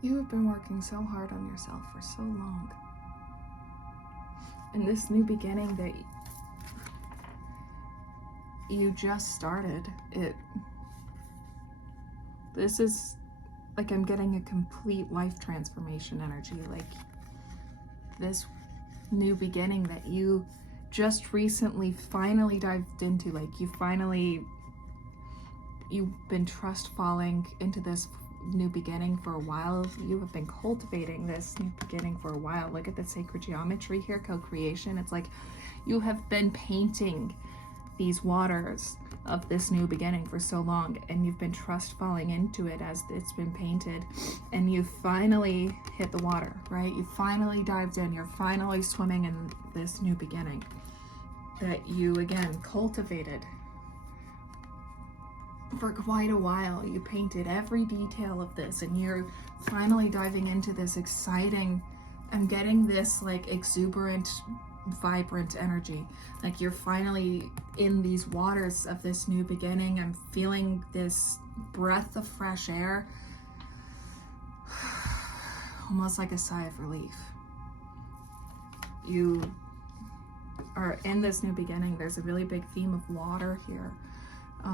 You have been working so hard on yourself for so long. And this new beginning that you just started, this is like, I'm getting a complete life transformation energy. Like, this new beginning that you just recently finally dived into, like, you've been trust falling into this new beginning for a while. You have been cultivating this new beginning for a while. Look at the sacred geometry here, co-creation. It's like you have been painting these waters of this new beginning for so long, and you've been trust falling into it as it's been painted, and you finally hit the water, right? You finally dived in. You're finally swimming in this new beginning that you, again, cultivated for quite a while. You painted every detail of this, and you're finally diving into this exciting, I'm getting this like exuberant, vibrant energy. Like, you're finally in these waters of this new beginning. I'm feeling this breath of fresh air, almost like a sigh of relief. You are in this new beginning. There's a really big theme of water here.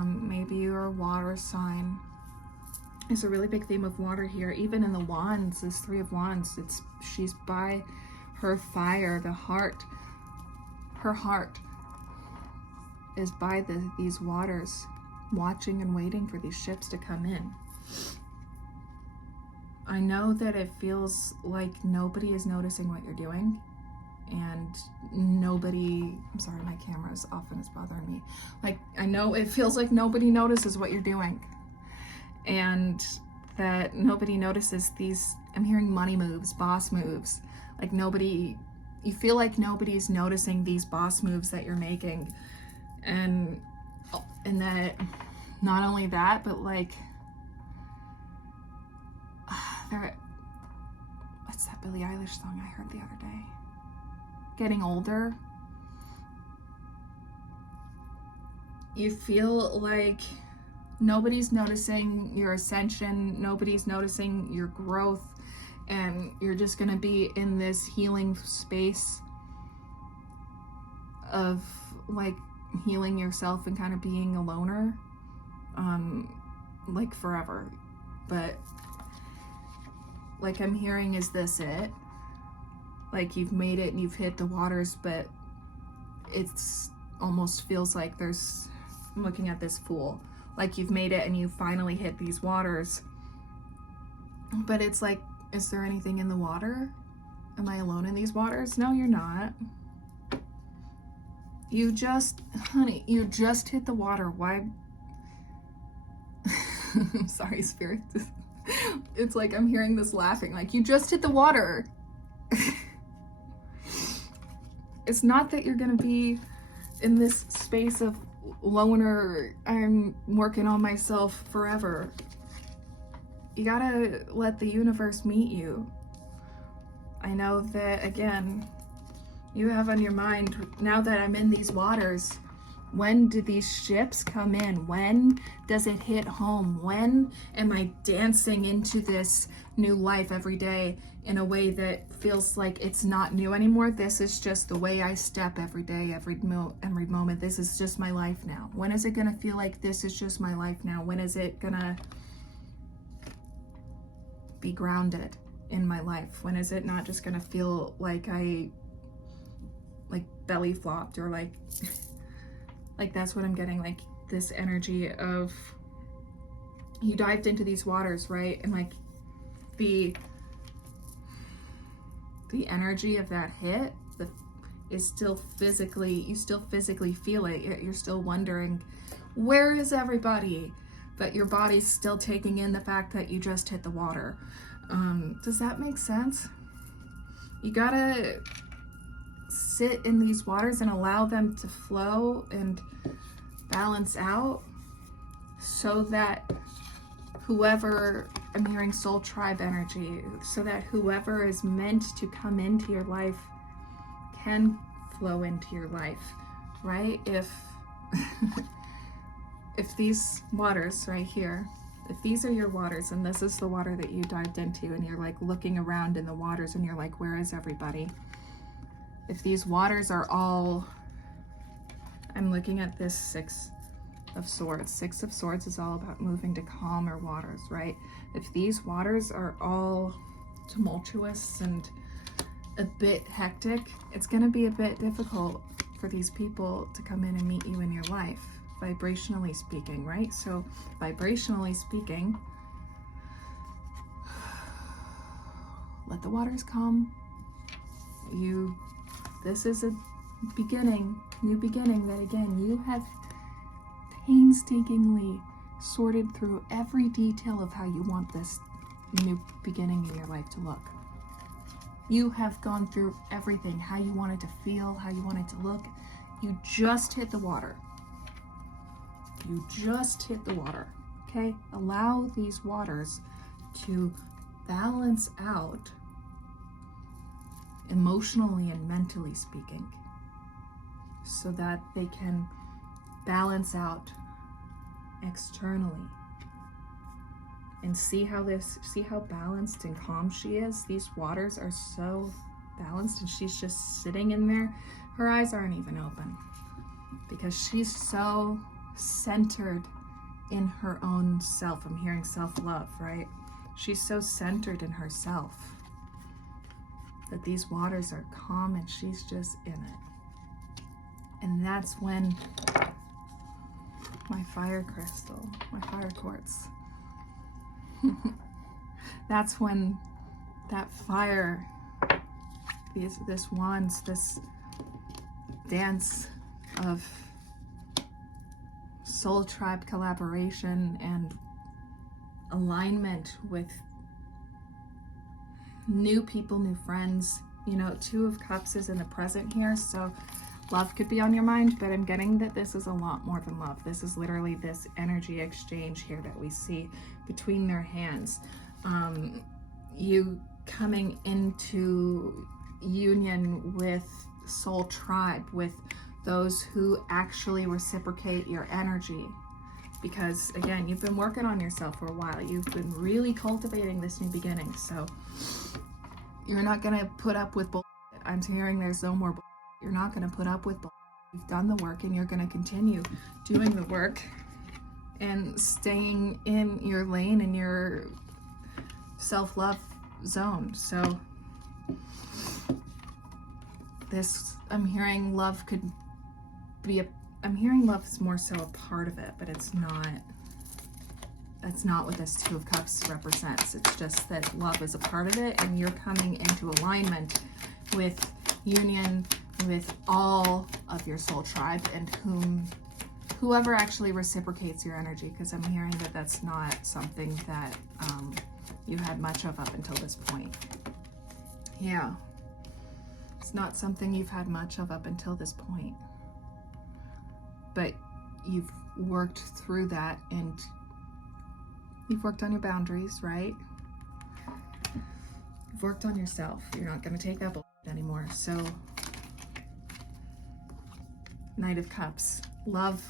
Maybe you're a water sign. There's a really big theme of water here. Even in the wands, this Three of Wands, she's by her fire. The heart, her heart is by these waters, watching and waiting for these ships to come in. I know that it feels like nobody is noticing what you're doing, and I'm sorry, my camera is off and it's bothering me. Like, I know it feels like nobody notices what you're doing, and that nobody notices these, I'm hearing money moves, boss moves. Like, you feel like nobody's noticing these boss moves that you're making. And that, not only that, but like, what's that Billie Eilish song I heard the other day? Getting older. You feel like nobody's noticing your ascension, nobody's noticing your growth, and you're just gonna be in this healing space of like healing yourself and kind of being a loner, like forever. But like, I'm hearing, is this it? Like, you've made it and you've hit the waters, but it's almost feels like I'm looking at this Fool. Like, you've made it and you finally hit these waters, but it's like, is there anything in the water? Am I alone in these waters? No, you're not. Honey, you just hit the water. Why? I'm sorry, Spirit. It's like I'm hearing this laughing. Like, you just hit the water. It's not that you're gonna be in this space of loner, I'm working on myself forever. You gotta let the universe meet you. I know that, again, you have on your mind, now that I'm in these waters, when do these ships come in? When does it hit home? When am I dancing into this new life every day in a way that feels like it's not new anymore? This is just the way I step every day, every moment. This is just my life now. When is it gonna feel like this is just my life now? When is it gonna be grounded in my life? When is it not just gonna feel like I belly flopped, or like that's what I'm getting, like this energy of you dived into these waters, right? And like the energy of that hit is still physically, you still physically feel it. You're still wondering, where is everybody? But your body's still taking in the fact that you just hit the water. Does that make sense? You gotta sit in these waters and allow them to flow and balance out, so that whoever, I'm hearing soul tribe energy, so that whoever is meant to come into your life can flow into your life, right? If these waters right here, If these are your waters and this is the water that you dived into and you're like looking around in the waters and you're like, where is everybody? If these waters are all, I'm looking at this Six of Swords. Six of Swords is all about moving to calmer waters, right? If these waters are all tumultuous and a bit hectic, it's going to be a bit difficult for these people to come in and meet you in your life, vibrationally speaking, right? So vibrationally speaking, let the waters come. This is a beginning, new beginning that again, you have painstakingly sorted through every detail of how you want this new beginning in your life to look. You have gone through everything, how you want it to feel, how you want it to look. You just hit the water. You just hit the water, okay? Allow these waters to balance out emotionally and mentally speaking, so that they can balance out externally. And see how balanced and calm she is. These waters are so balanced and she's just sitting in there. Her eyes aren't even open because she's so centered in her own self. I'm hearing self-love, right? She's so centered in herself that these waters are calm and she's just in it. And that's when my fire crystal, my fire quartz, that's when that fire, this wands, this dance of soul tribe collaboration and alignment with new people, new friends. You know, Two of Cups is in the present here, so love could be on your mind, but I'm getting that this is a lot more than love. This is literally this energy exchange here that we see between their hands. You coming into union with soul tribe, with those who actually reciprocate your energy. Because again, you've been working on yourself for a while. You've been really cultivating this new beginning. So you're not going to put up with bullshit. I'm hearing there's no more bullshit. You're not going to put up with bullshit. You've done the work and you're going to continue doing the work and staying in your lane, in your self-love zone. So this, I'm hearing love could be I'm hearing love is more so a part of it, but it's not. That's not what this Two of Cups represents. It's just that love is a part of it, and you're coming into alignment with union with all of your soul tribe and whoever actually reciprocates your energy, because I'm hearing that that's not something that you had much of up until this point. Yeah. It's not something you've had much of up until this point. But you've worked through that and you've worked on your boundaries, right? You've worked on yourself. You're not going to take that bullshit anymore. So, Knight of Cups. Love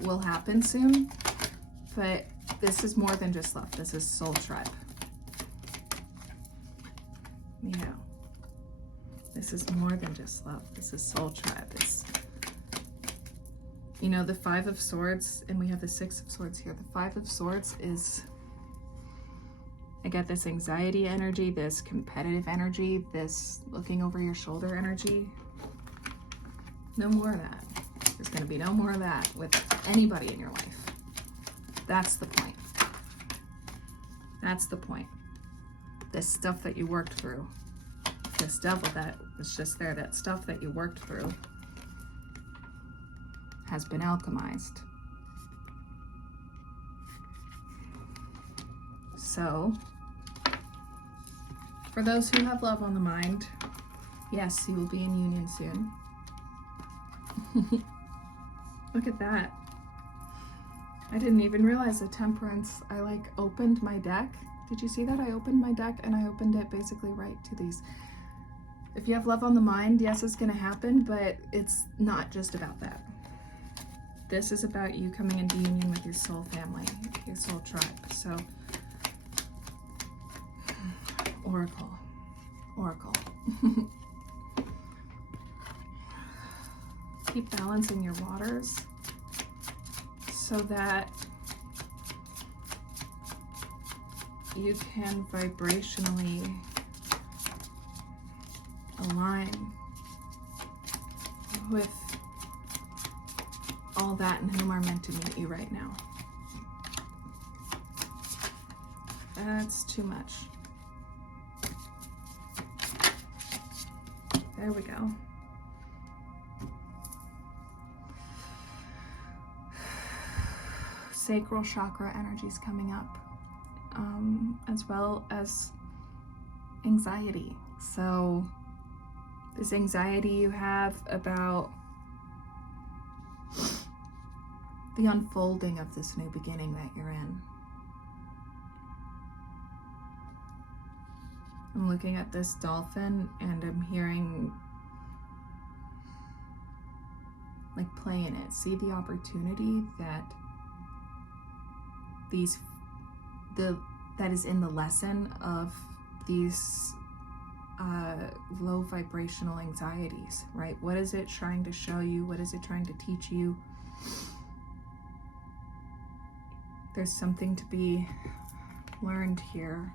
will happen soon, but this is more than just love. This is soul tribe. Yeah. This is more than just love. This is soul tribe. It's, you know, the Five of Swords, and we have the Six of Swords here. The Five of Swords is, I get this anxiety energy, this competitive energy, this looking over your shoulder energy. No more of that. There's going to be no more of that with anybody in your life. That's the point. That's the point. This stuff that you worked through, this devil that was just there, that stuff that you worked through has been alchemized. So, for those who have love on the mind, yes, you will be in union soon. Look at that. I didn't even realize the Temperance. I like opened my deck. Did you see that? I opened my deck and I opened it basically right to these. If you have love on the mind, yes, it's going to happen, but it's not just about that. this is about you coming into union with your soul family, your soul tribe. So, Oracle. Keep balancing your waters so that you can vibrationally align with all that and whom are meant to meet you right now. That's too much. There we go. Sacral chakra energy's coming up, as well as anxiety. So this anxiety you have about the unfolding of this new beginning that you're in. I'm looking at this dolphin and I'm hearing like playing it. See the opportunity that that is in the lesson of these low vibrational anxieties, right? What is it trying to show you? What is it trying to teach you? There's something to be learned here.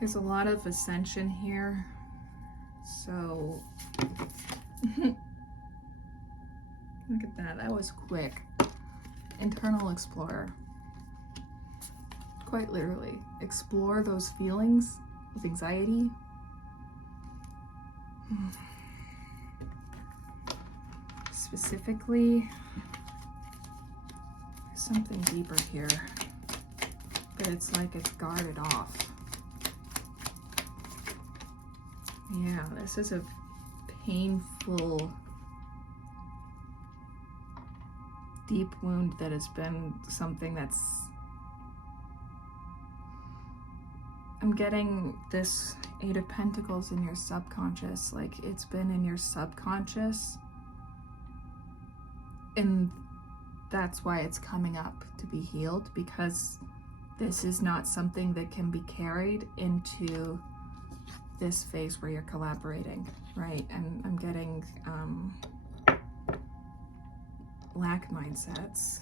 There's a lot of ascension here. So, look at that. That was quick. Internal explorer. Quite literally. Explore those feelings of anxiety. Specifically, there's something deeper here, but it's like it's guarded off. Yeah, this is a painful, deep wound that has been something that's... I'm getting this Eight of Pentacles in your subconscious, like it's been in your subconscious, and that's why it's coming up to be healed, because this is not something that can be carried into this phase where you're collaborating, right? And I'm getting lack mindsets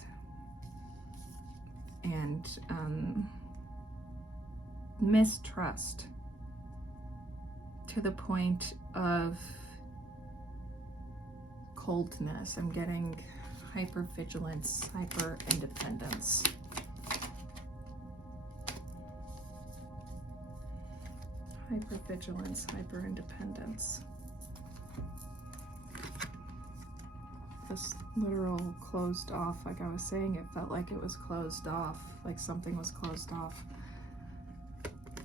and mistrust to the point of coldness. I'm getting hypervigilance, hyper independence. Hypervigilance, hyper independence. This literal closed off, like I was saying, it felt like it was closed off, like something was closed off.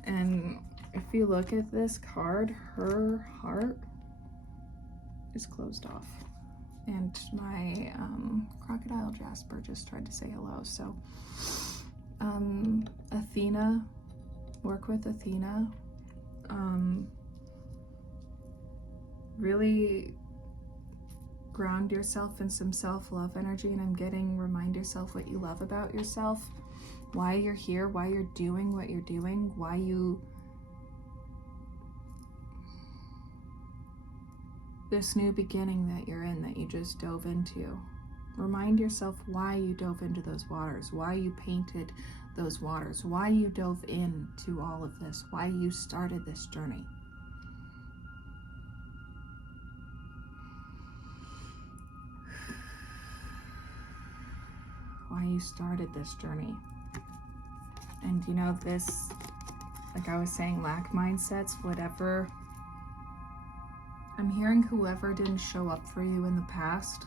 And if you look at this card, her heart is closed off. And my crocodile Jasper just tried to say hello. So Athena, work with Athena. Really ground yourself in some self-love energy, and I'm getting remind yourself what you love about yourself, why you're here, why you're doing what you're doing, why you... this new beginning that you're in, that you just dove into. Remind yourself why you dove into those waters, why you painted those waters, why you dove into all of this, why you started this journey. Why you started this journey. And you know, this, like I was saying, lack mindsets, whatever. I'm hearing whoever didn't show up for you in the past,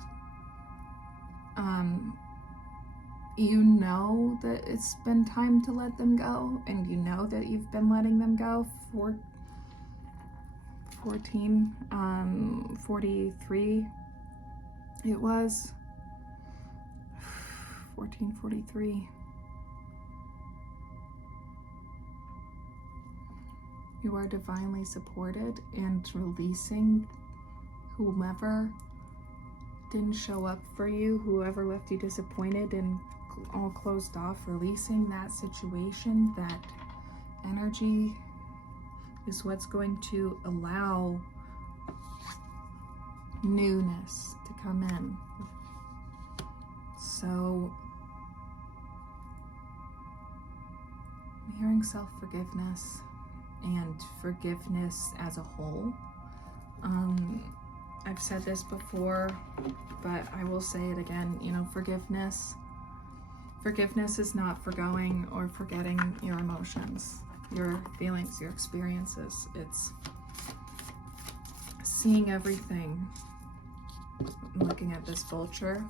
you know that it's been time to let them go, and you know that you've been letting them go for 43 it was 1443. You are divinely supported, and releasing whomever didn't show up for you, whoever left you disappointed and all closed off, releasing that situation, that energy is what's going to allow newness to come in. So I'm hearing self-forgiveness and forgiveness as a whole. I've said this before, but I will say it again. You know, forgiveness is not forgoing or forgetting your emotions, your feelings, your experiences. It's seeing everything. I'm looking at this vulture.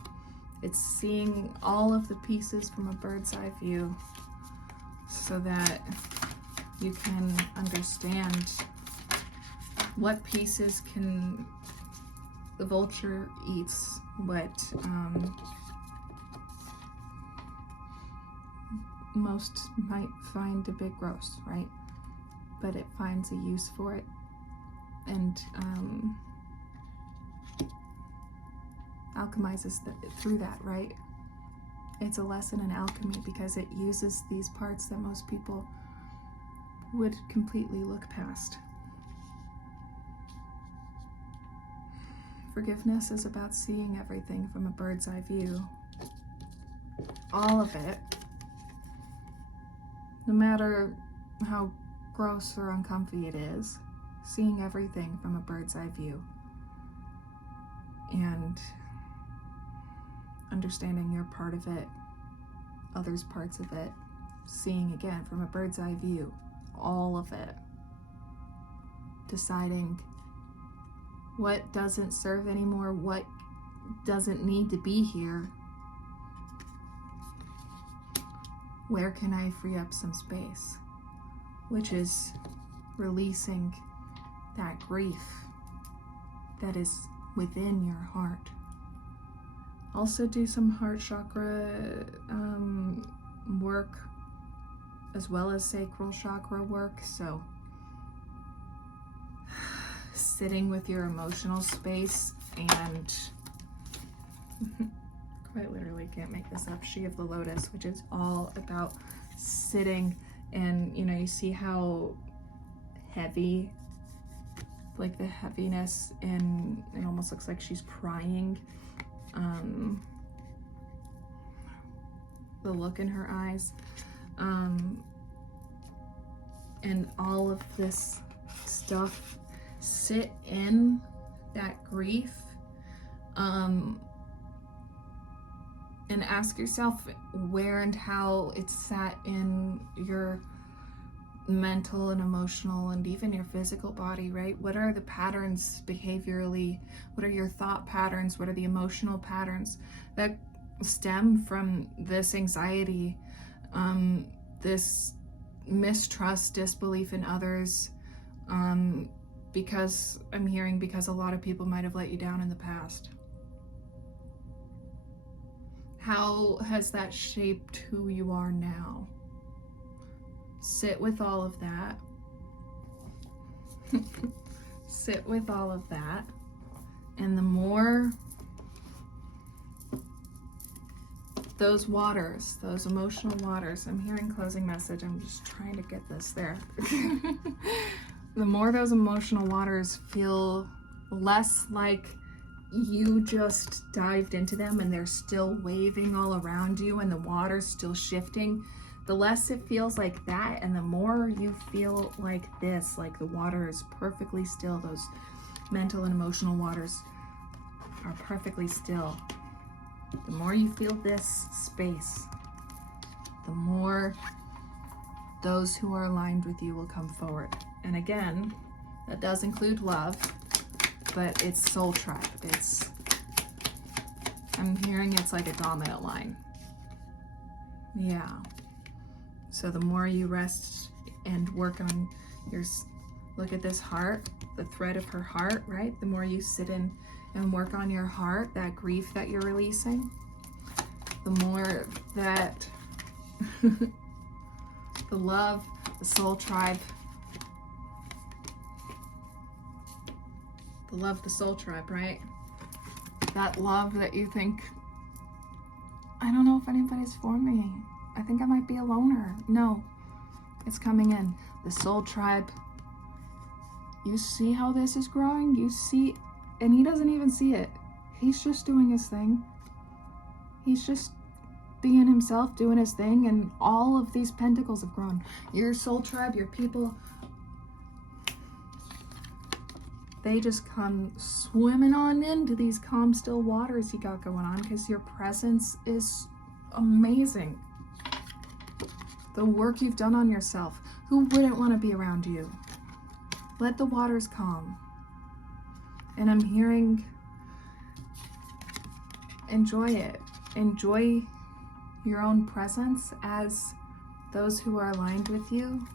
It's seeing all of the pieces from a bird's eye view so that you can understand what pieces can the vulture eats, what most might find a bit gross, right? But it finds a use for it, and alchemizes through that, right? It's a lesson in alchemy because it uses these parts that most people would completely look past. Forgiveness is about seeing everything from a bird's eye view. All of it. No matter how gross or uncomfy it is, seeing everything from a bird's eye view. And understanding your part of it, others' parts of it, seeing again from a bird's eye view, all of it. Deciding what doesn't serve anymore, what doesn't need to be here. Where can I free up some space? Which is releasing that grief that is within your heart. Also do some heart chakra work as well as sacral chakra work. So sitting with your emotional space and quite literally can't make this up, She of the Lotus, which is all about sitting, and you know, you see how heavy, like the heaviness, and it almost looks like she's crying. The look in her eyes, and all of this stuff. Sit in that grief, and ask yourself where and how it's sat in your mental and emotional and even your physical body, right? What are the patterns behaviorally? What are your thought patterns? What are the emotional patterns that stem from this anxiety, this mistrust, disbelief in others? Because I'm hearing because a lot of people might have let you down in the past. How has that shaped who you are now? Sit with all of that. Sit with all of that. And the more those waters, those emotional waters, I'm hearing closing message, I'm just trying to get this there. The more those emotional waters feel less like you just dived into them and they're still waving all around you and the water's still shifting, the less it feels like that, and the more you feel like this, like the water is perfectly still, those mental and emotional waters are perfectly still. The more you feel this space, the more those who are aligned with you will come forward. And again, that does include love, but it's soul tribe. I'm hearing it's like a domino line. Yeah. So the more you rest and work on look at this heart, the thread of her heart, right? The more you sit in and work on your heart, that grief that you're releasing, the more that the love, the soul tribe, The love, the soul tribe, right? That love that you think, I don't know if anybody's for me. I think I might be a loner. No, it's coming in. The soul tribe. You see how this is growing? You see, and he doesn't even see it. He's just doing his thing. He's just being himself, doing his thing, and all of these pentacles have grown. Your soul tribe, your people, they just come swimming on into these calm, still waters you got going on because your presence is amazing. The work you've done on yourself. Who wouldn't want to be around you? Let the waters calm. And I'm hearing, enjoy it. Enjoy your own presence as those who are aligned with you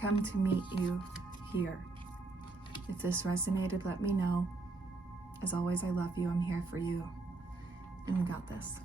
come to meet you here. If this resonated, let me know. As always, I love you. I'm here for you. And we got this.